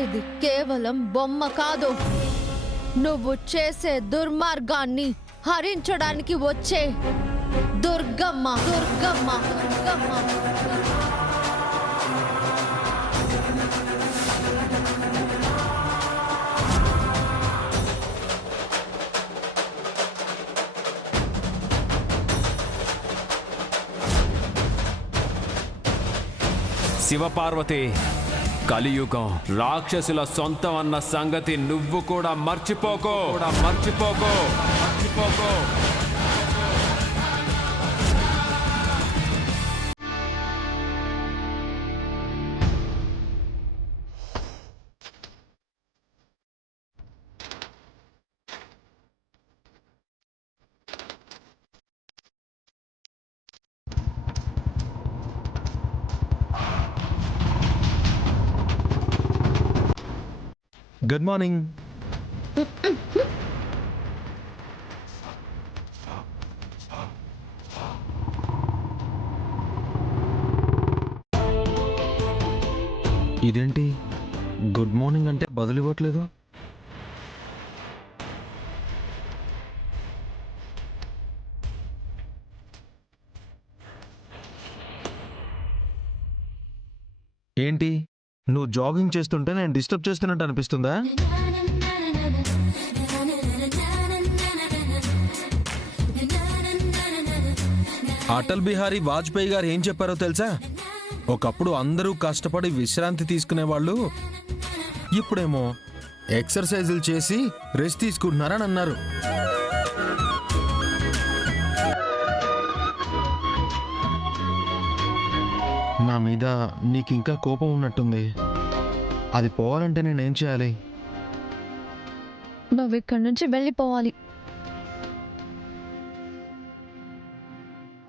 ఇది కేవలం బొమ్మ కాదు, నువ్వు చేసే దుర్మార్గాన్ని హరించడానికి వచ్చే దుర్గమ్మ దుర్గమ్మ దుర్గమ్మ. శివపార్వతి, కలియుగం రాక్షసుల సొంతం అన్న సంగతి నువ్వు కూడా మర్చిపోకో. Good morning. ఇదేంటి గుడ్ మార్నింగ్ అంటే బదులు ఇవ్వట్లేదు? ఏంటి నువ్వు జాగింగ్ చేస్తుంటే నేను డిస్టర్బ్ చేస్తున్నట్టు అనిపిస్తుందా? అటల్ బిహారీ వాజ్పేయి గారు ఏం చెప్పారో తెలుసా? ఒకప్పుడు అందరూ కష్టపడి విశ్రాంతి తీసుకునేవాళ్ళు, ఇప్పుడేమో ఎక్సర్సైజులు చేసి రెస్ట్ తీసుకుంటున్నారని అన్నారు. నా మీద నీకు ఇంకా కోపం ఉన్నట్టుంది. అది పోవాలంటే నేనేం చేయాలి? నువ్వు ఇక్కడి నుంచి వెళ్ళిపోవాలి.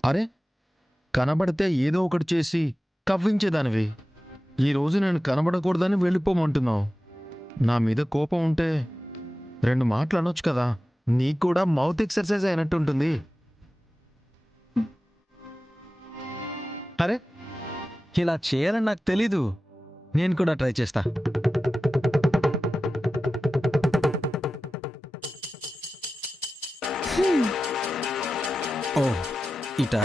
అరే, కనబడితే ఏదో ఒకటి చేసి కవ్వించేదానివి. ఈరోజు నేను కనబడకూడదని వెళ్ళిపోమంటున్నావు. నా మీద కోపం ఉంటే 2 మాటలు అనొచ్చు కదా. నీకు కూడా మౌత్ ఎక్సర్సైజ్ అయినట్టు ఉంటుంది. అరే, ఇలా చేయాలని నాకు తెలీదు. నేను కూడా ట్రై చేస్తా. ఓ ఇటా?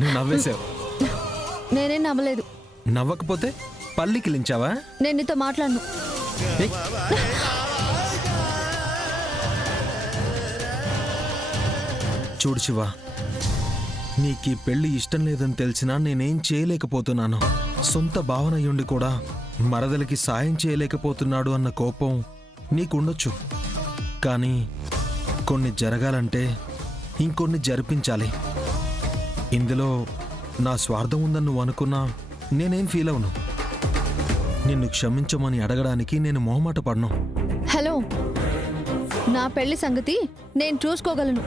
నువ్వు నవ్వేశావు. నేనేం నవ్వలేదు. నవ్వకపోతే పల్లికి లించావా? నేను నీతో మాట్లాడను. చూడు శివ, నీకీ పెళ్లి ఇష్టం లేదని తెలిసినా నేనేం చేయలేకపోతున్నాను. సొంత భావనయుండి కూడా మరదలికి సాయం చేయలేకపోతున్నాడు అన్న కోపం నీకుండొచ్చు. కానీ కొన్ని జరగాలంటే ఇంకొన్ని జరిపించాలి. ఇందులో నా స్వార్థం ఉందని నువ్వు అనుకున్నా నేనేం ఫీల్ అవును. నిన్ను క్షమించమని అడగడానికి నేను మొహమాట పడను. హలో, నా పెళ్లి సంగతి నేను చూసుకోగలను.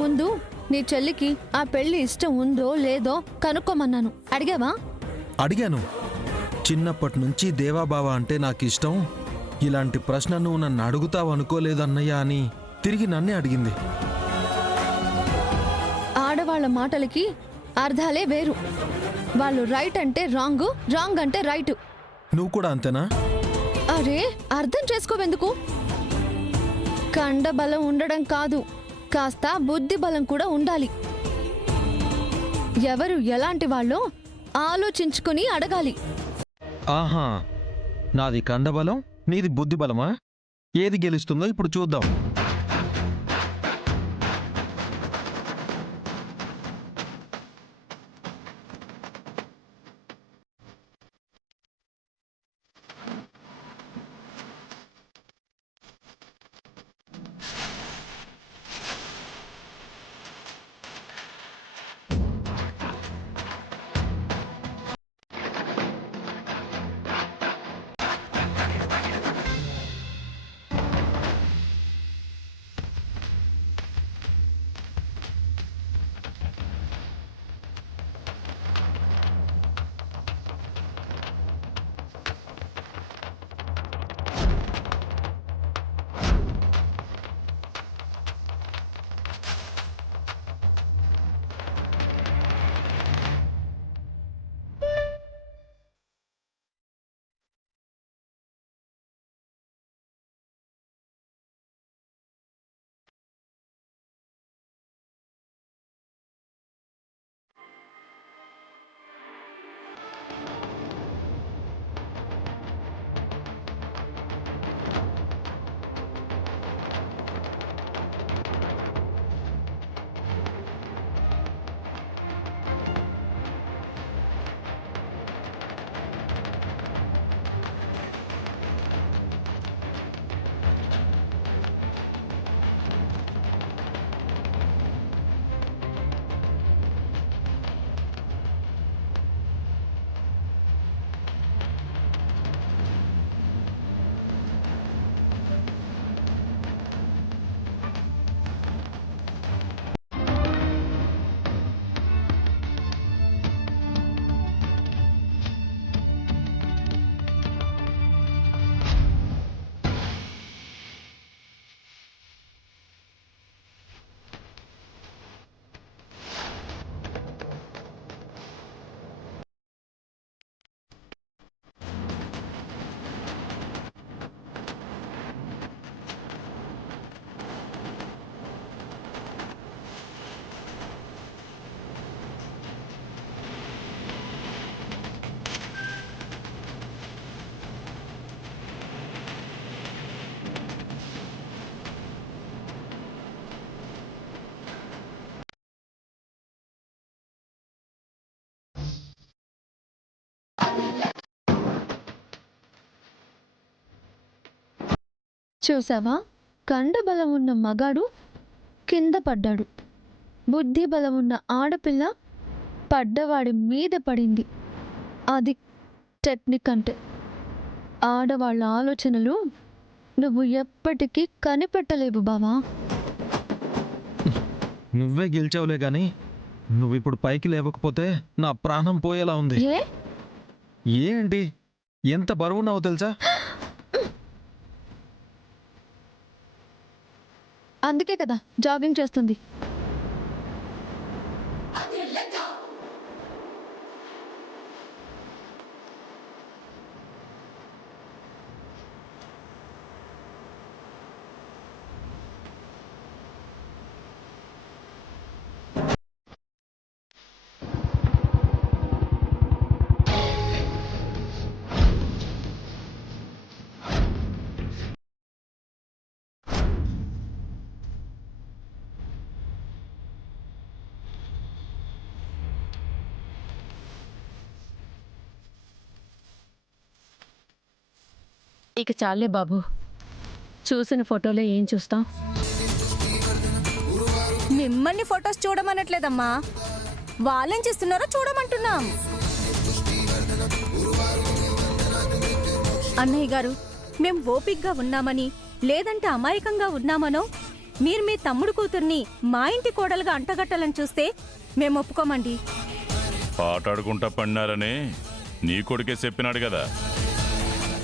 ముందు నీ చెల్లికి ఆ పెళ్లి ఇష్టం ఉందో లేదో కనుక్కోమన్నాను. అడిగావా? అడిగాను. చిన్నప్పటి నుంచి దేవాబావ అంటే నాకు ఇష్టం, ఇలాంటి ప్రశ్న నువ్వు నన్ను అడుగుతావు అనుకోలేదన్నయ్య అని తిరిగి నన్నే అడిగింది. ఆడవాళ్ల మాటలకి అర్థాలే వేరు. వాళ్ళు రైట్ అంటే రాంగ్, రాంగ్ అంటే రైట్. నువ్వు కూడా అంతేనా? అరే, అర్థం చేసుకోవెందుకు? కండబలం ఉండడం కాదు, కాస్త బుద్ధి బలం కూడా ఉండాలి. ఎవరు ఎలాంటి వాళ్ళో ఆలోచించుకుని అడగాలి. ఆహా, నాది కండబలం, నీది బుద్ధి బలమా? ఏది గెలుస్తుందో ఇప్పుడు చూద్దాం. చూసావా, కండబలం ఉన్న మగాడు కింద పడ్డాడు, బుద్ధి బలం ఉన్న ఆడపిల్ల పడ్డవాడి మీద పడింది. అది టెక్నిక్ అంటే. ఆడవాళ్ళ ఆలోచనలు నువ్వు ఎప్పటికీ కనిపెట్టలేవు బావా. నువ్వే గెలిచావులే గాని నువ్విప్పుడు పైకి లేవకపోతే నా ప్రాణం పోయేలా ఉంది. ఏంటి ఎంత బరువున్నావో తెలుసా? అందుకే కదా జాగింగ్ చేస్తుంది. ఇక చాలే బాబు, చూసిన ఫోటోలో ఏం చూస్తాం? మిమ్మల్ని ఫొటోస్ చూడమనట్లేదమ్మా, వాళ్ళేం చేస్తున్నారో చూడమంటున్నాం. అన్నయ్య గారు, మేం ఓపిగ్గా ఉన్నామని లేదంటే అమాయకంగా ఉన్నామనో మీరు మీ తమ్ముడు కూతుర్ని మా ఇంటి కోడలుగా అంటగట్టాలని చూస్తే మేము ఒప్పుకోమండి. ఆటాడుకుంటా పడినారని నీ కొడుకే చెప్పినాడు కదా.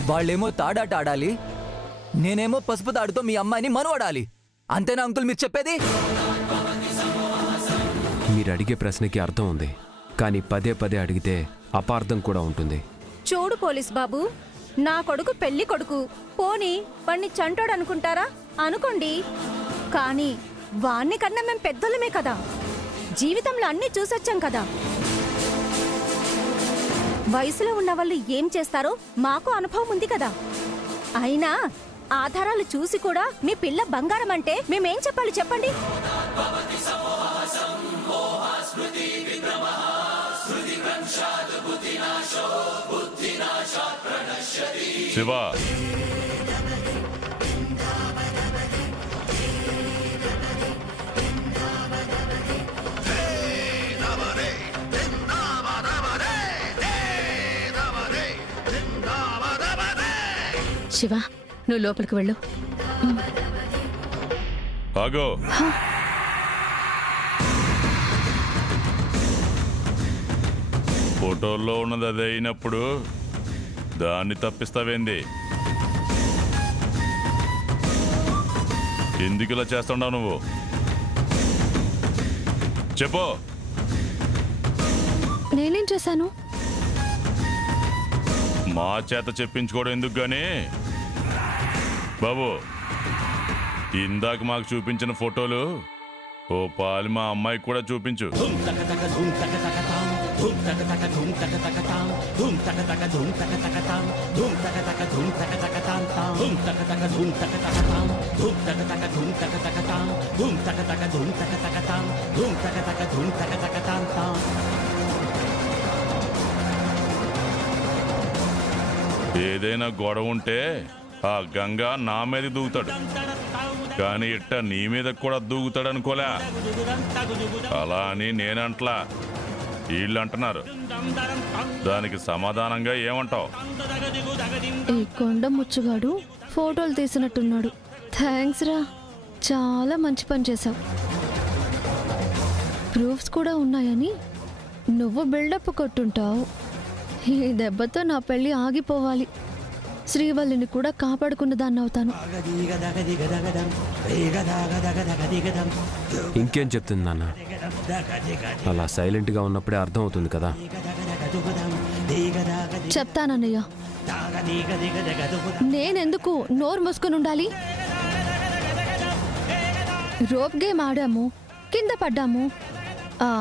వాళ్ళేమో తాడాట ఆడాలి, నేనేమో పసుపు తాడుతో మీ అమ్మాయిని మనవడాలి. అంతేనా అంకుల్ మీరు చెప్పేది? మీరు అడిగే ప్రశ్నకి అర్థం ఉంది, కానీ పదే పదే అడిగితే అపార్థం కూడా ఉంటుంది. చూడు పోలీస్ బాబు, నా కొడుకు పెళ్లి కొడుకు, పోనీ వాణ్ణి చంటోడు అనుకుంటారా? అనుకోండి, కానీ వాణ్ణి కన్నా మేం పెద్దోళ్ళమే కదా, జీవితంలో అన్నీ చూసొచ్చాం కదా. వయసులో ఉన్న వాళ్ళు ఏం చేస్తారో మాకు అనుభవం ఉంది కదా. అయినా ఆధారాలు చూసి కూడా మీ పిల్ల బంగారం అంటే మేమేం చెప్పాలి చెప్పండి? శివ, శివ, నువ్వు లోపలికి వెళ్ళు. ఆగో. ఫోటోల్లో ఉన్నది అదే అయినప్పుడు దాన్ని తప్పిస్తావేంది? ఎందుకు ఇలా చేస్తున్నావు నువ్వు? చెప్పు. నేనేం చేశాను? మా చేత చెప్పించుకోవడం ఎందుకు గాని బాబు, ఇందాక మాకు చూపించిన ఫోటోలు ఓ పాలి మా అమ్మాయికి కూడా చూపించు. ఏదైనా గొడవ ఉంటే ఆ గంగా నా మీద దూకుతాడు, కానీ ఇట్ట నీ మీద కూడా దూకుతాడు అనుకోలే. అలా అని నేనంట్లా, వీళ్ళు అంటున్నారు. దానికి సమాధానంగా ఏమంటావు? ఈ కొండ ముచ్చుగాడు ఫోటోలు తీసినట్టున్నాడు. థ్యాంక్స్ రా, చాలా మంచి పని చేశావు. ప్రూఫ్స్ కూడా ఉన్నాయని నువ్వు బిల్డప్ కొట్టుంటావు. ఈ దెబ్బతో నా పెళ్లి ఆగిపోవాలి. శ్రీవల్లిని కూడా కాపాడుకున్న దాన్ని అవుతాను. ఇంకేం చెప్తుంది నాన్న? అలా సైలెంట్గా ఉన్నప్పుడే అర్థం అవుతుంది కదా. చెప్తానన్నయ్య. నేనెందుకు నోరు మూసుకొని ఉండాలి? రోప్ గేమ్ ఆడాము, కింద పడ్డాము,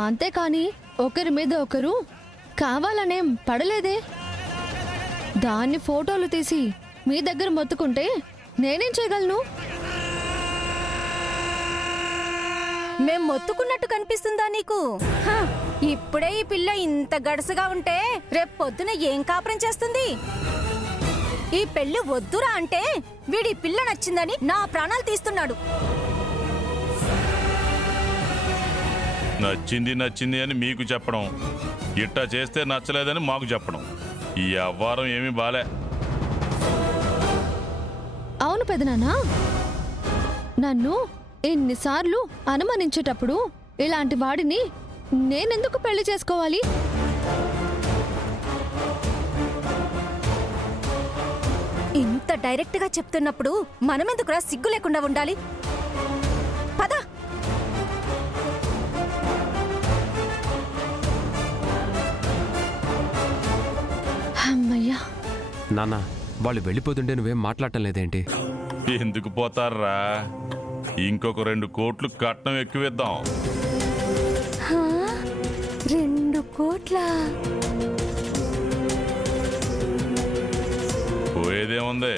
అంతేకాని ఒకరి మీద ఒకరు కావాలనేం పడలేదే. దాన్ని ఫోటోలు తీసి మీ దగ్గర మొత్తుకుంటే నేనేం చేయగలను? మేం మొత్తుకున్నట్టు కనిపిస్తుందా నీకు? హ, ఇప్పుడే ఈ పిల్ల ఇంత గడుసుగా ఉంటే రేపు పొద్దున ఏం కాపురం చేస్తుంది? ఈ పెళ్లి వద్దురా అంటే వీడి పిల్ల నచ్చిందని నా ప్రాణాలు తీస్తున్నాడు. నచ్చింది నచ్చింది అని మీకు చెప్పడం, ఇట్టా చేస్తే నచ్చలేదని మాకు చెప్పడం, ఈ అవ్వారం ఏమీ బాలే. అవును పెదనాన్నా, నన్ను ఎన్నిసార్లు అనుమానించేటప్పుడు ఇలాంటి వాడిని నేనెందుకు పెళ్లి చేసుకోవాలి? ఇంత డైరెక్ట్ గా చెప్తున్నప్పుడు మనమెందుకురా సిగ్గు లేకుండా ఉండాలి? పద. అమ్మయ్యా. నాన్న, వాళ్ళు వెళ్ళిపోతుంటే నువ్వేం మాట్లాడటం లేదేంటి? ఎందుకు పోతారా? ఇంకొక 2 కోట్లు కట్నం ఎక్కువిద్దాం. 2 కోట్ల? పోయేదేముంది?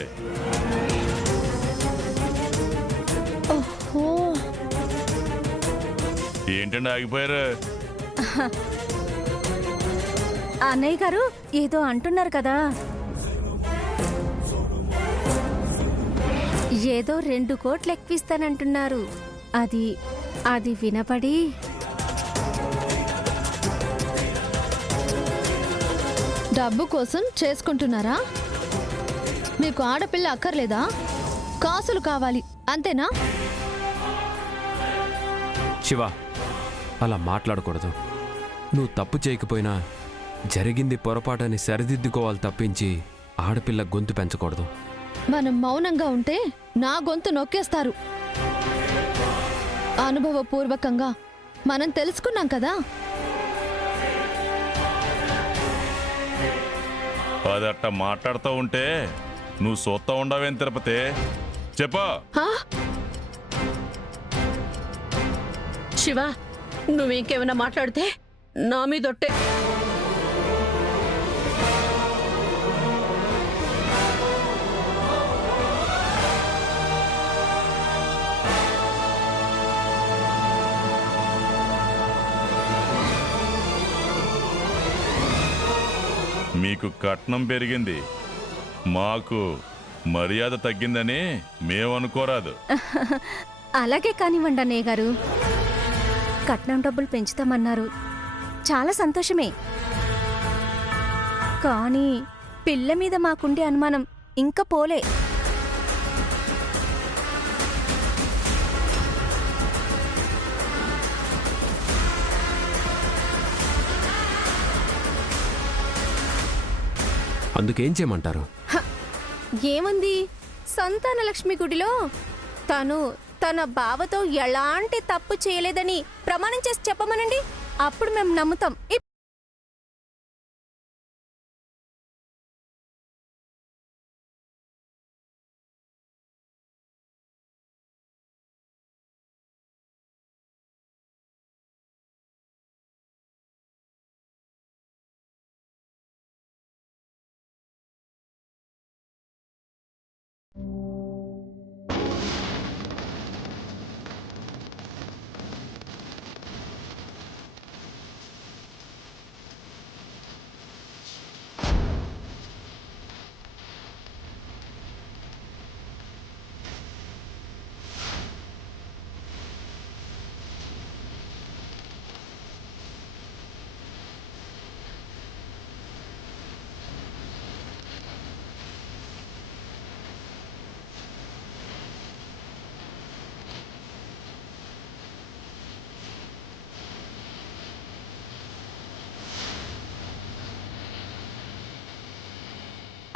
ఓహో, ఏంటండి ఆగిపోయారు? అన్నయ్య గారు ఏదో అంటున్నారు కదా. ఏదో 2 కోట్లు ఎక్కువిస్తానంటున్నారు. అది వినపడి డబ్బు కోసం చేసుకుంటున్నారా? మీకు ఆడపిల్ల అక్కర్లేదా? కాసులు కావాలి అంతేనా? శివ, అలా మాట్లాడకూడదు. నువ్వు తప్పు చేయకపోయినా జరిగింది పొరపాటని సరిదిద్దుకోవాలి తప్పించి ఆడపిల్ల గొంతు పెంచకూడదు. మనం మౌనంగా ఉంటే నా గొంతు నొక్కేస్తారు. అనుభవపూర్వకంగా మనం తెలుసుకున్నాం కదా. అదట్ట మాట్లాడుతూ ఉంటే నువ్వు సొత్తా ఉండవేం తిరుపతి? చెప్పా. ఆ? శివ, నువ్వింకేమైనా మాట్లాడితే నా మీదొట్టే. మీకు కట్నం పెరిగింది, మాకు మర్యాద తగ్గిందని మేమనుకోరాదు. అలాగే కానివ్వండి అన్నయ్య గారు. కట్నం డబ్బులు పెంచుతామన్నారు, చాలా సంతోషమే. కానీ పిల్ల మీద మాకుండే అనుమానం ఇంకా పోలే. అందుకేం చేయమంటారు? ఏముంది, సంతాన లక్ష్మి గుడిలో తను తన బావతో ఎలాంటి తప్పు చేయలేదని ప్రమాణం చేసి చెప్పమనండి, అప్పుడు మేము నమ్ముతాం.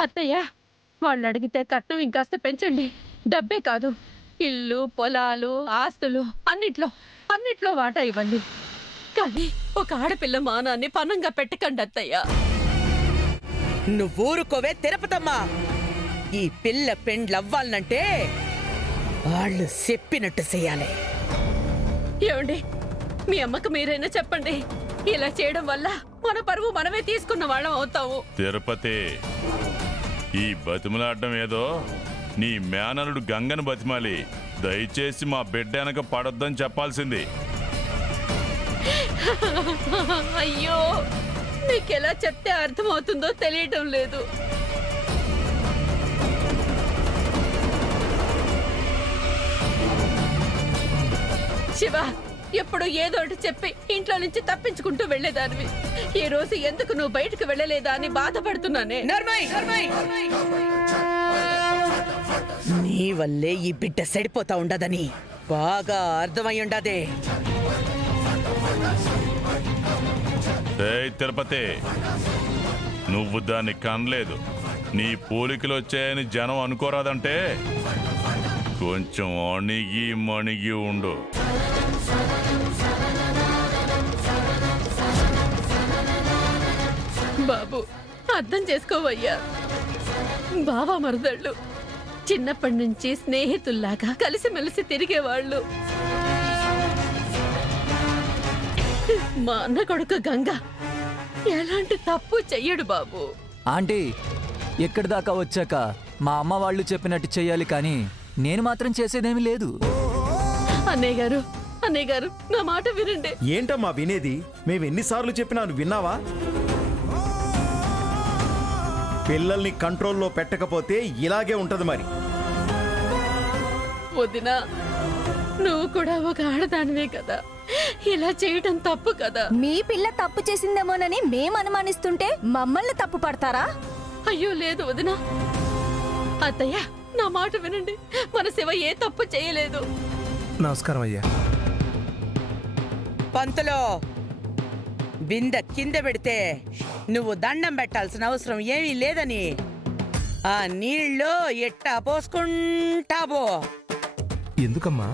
అత్తయ్య, వాళ్ళు అడిగితే కట్నం ఇంకాస్త పెంచండి. డబ్బే కాదు, ఇల్లు, పొలాలు, ఆస్తులు అన్నిట్లో వాటా ఇవ్వండి. కానీ ఒక ఆడపిల్ల మానాన్ని పనంగా పెట్టకండి అత్తయ్య. నువ్వూరుకోవే తిరుపతమ్మా. ఈ పిల్ల పెండ్లవ్వాలంటే వాళ్ళు చెప్పినట్టు చెయ్యాలి. ఏమండి, మీ అమ్మకు మీరైనా చెప్పండి. ఇలా చేయడం వల్ల మన పరువు మనమే తీసుకున్న వాళ్ళం అవుతాము. తిరుపతి, ఈ బతిమలాడడం ఏదో నీ మేనలుడు గంగను బతిమాలి దయచేసి మా బిడ్డ వెనక పడొద్దని చెప్పాల్సింది. అయ్యో, మీకెలా చెప్తే అర్థమవుతుందో తెలియటం లేదు. శివ, ఎప్పుడు ఏదోటి చెప్పి ఇంట్లో నుంచి తప్పించుకుంటూ వెళ్లేదానివి. ఈ రోజు ఎందుకు నువ్వు బయటకు వెళ్ళలేదా అని బాధపడుతున్నానే. నీ వల్లే ఈ బిడ్డ సెడిపోతా ఉండదని బాగా అర్థమై ఉండదే. ఏయ్ తిరుపతి, నువ్వు దాన్ని కనలేదు, నీ పోలికలు వచ్చాయని జనం అనుకోరాదంటే కొంచెం అణిగి మణిగి ఉండు. బాబు, అర్థం చేసుకోవయ్యా. బావా మరదళ్ళు చిన్నప్పటి నుంచి స్నేహితుల్లాగా కలిసిమెలిసి తిరిగేవాళ్ళు. మా అన్న కొడుకు గంగ ఎలాంటి తప్పు చెయ్యడు బాబు. ఆంటీ, ఎక్కడి దాకా వచ్చాక మా అమ్మ వాళ్ళు చెప్పినట్టు చెయ్యాలి, కానీ నేను మాత్రం చేసేదేమీ లేదు. అన్నయ్య గారు నా మాట వినండి. ఏంటమ్మా వినేది? మేమెన్నిసార్లు చెప్పినా నువ్వు విన్నావా? పిల్లల్ని కంట్రోల్లో పెట్టకపోతే ఇలాగే ఉంటది మరి. వదినా, నువ్వు కూడా ఒక ఆడదానివే కదా, ఇలా చేయటం తప్పు కదా. మీ పిల్ల తప్పు చేసిందేమోనని మేము అనుమానిస్తుంటే మమ్మల్ని తప్పు పడతారా? అయ్యో లేదు వదినా. అత్తయ్య, నా మాట వినండి. మన శివ ఏ తప్పు చేయలేదు. నమస్కారం అయ్యా. పంతులో, బిందె కింద పెడితే నువ్వు దండం పెట్టాల్సిన అవసరం ఏమీ లేదని ఆ నీళ్ళు ఎట్టా పోసుకుంటాబో. ఎందుకమ్మా?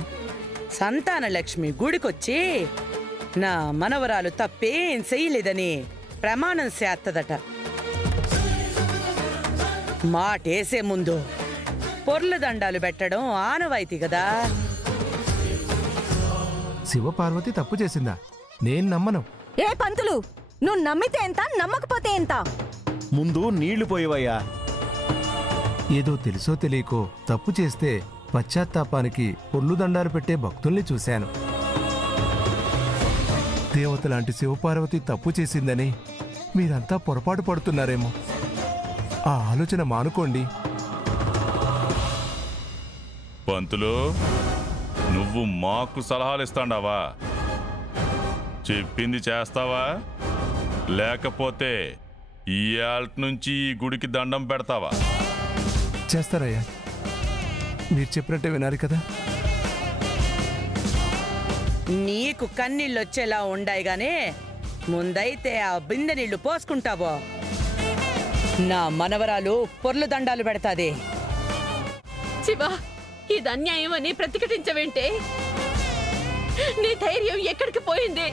సంతాన లక్ష్మి గుడికొచ్చి నా మనవరాలు తప్పేం చెయ్యలేదని ప్రమాణం చేస్తదట. మాటేసే ముందు పొర్ల దండాలు పెట్టడం ఆనవాయితీ కదా. శివపార్వతి తప్పు చేసిందా? నేను నమ్మను. ఏ పంతులు, నువ్వు నమ్మితే ఎంత, నమ్మకపోతే ఎంత? ముందు నీళ్లు పోయేవయ్యా. ఏదో తెలుసో తెలియకో తప్పు చేస్తే పశ్చాత్తాపానికి పొర్లు దండాలు పెట్టే భక్తుల్ని చూశాను. దేవతలాంటి శివపార్వతి తప్పు చేసిందని మీరంతా పొరపాటు పడుతున్నారేమో. ఆ ఆలోచన మానుకోండి. పంతులు, నువ్వు మాకు సలహాలు ఇస్తాండావా? చెప్పింది చేస్తావా, లేకపోతే ఇయాల్ట నుంచి ఈ గుడికి దండం పెడతావా? చేస్తారయ్యా, మీరు చెప్పినట్టే వినాలి కదా. నీకు కన్నీళ్ళొచ్చేలా ఉండాయి గానీ ముందైతే ఆ బిందె నీళ్లు పోసుకుంటావో నా మనవరాలు పొర్లు దండాలు పెడతాది. శివ, ఇది అన్యాయం అని ప్రతిఘటించవేంటే? నీ ధైర్యం ఎక్కడికి పోయింది?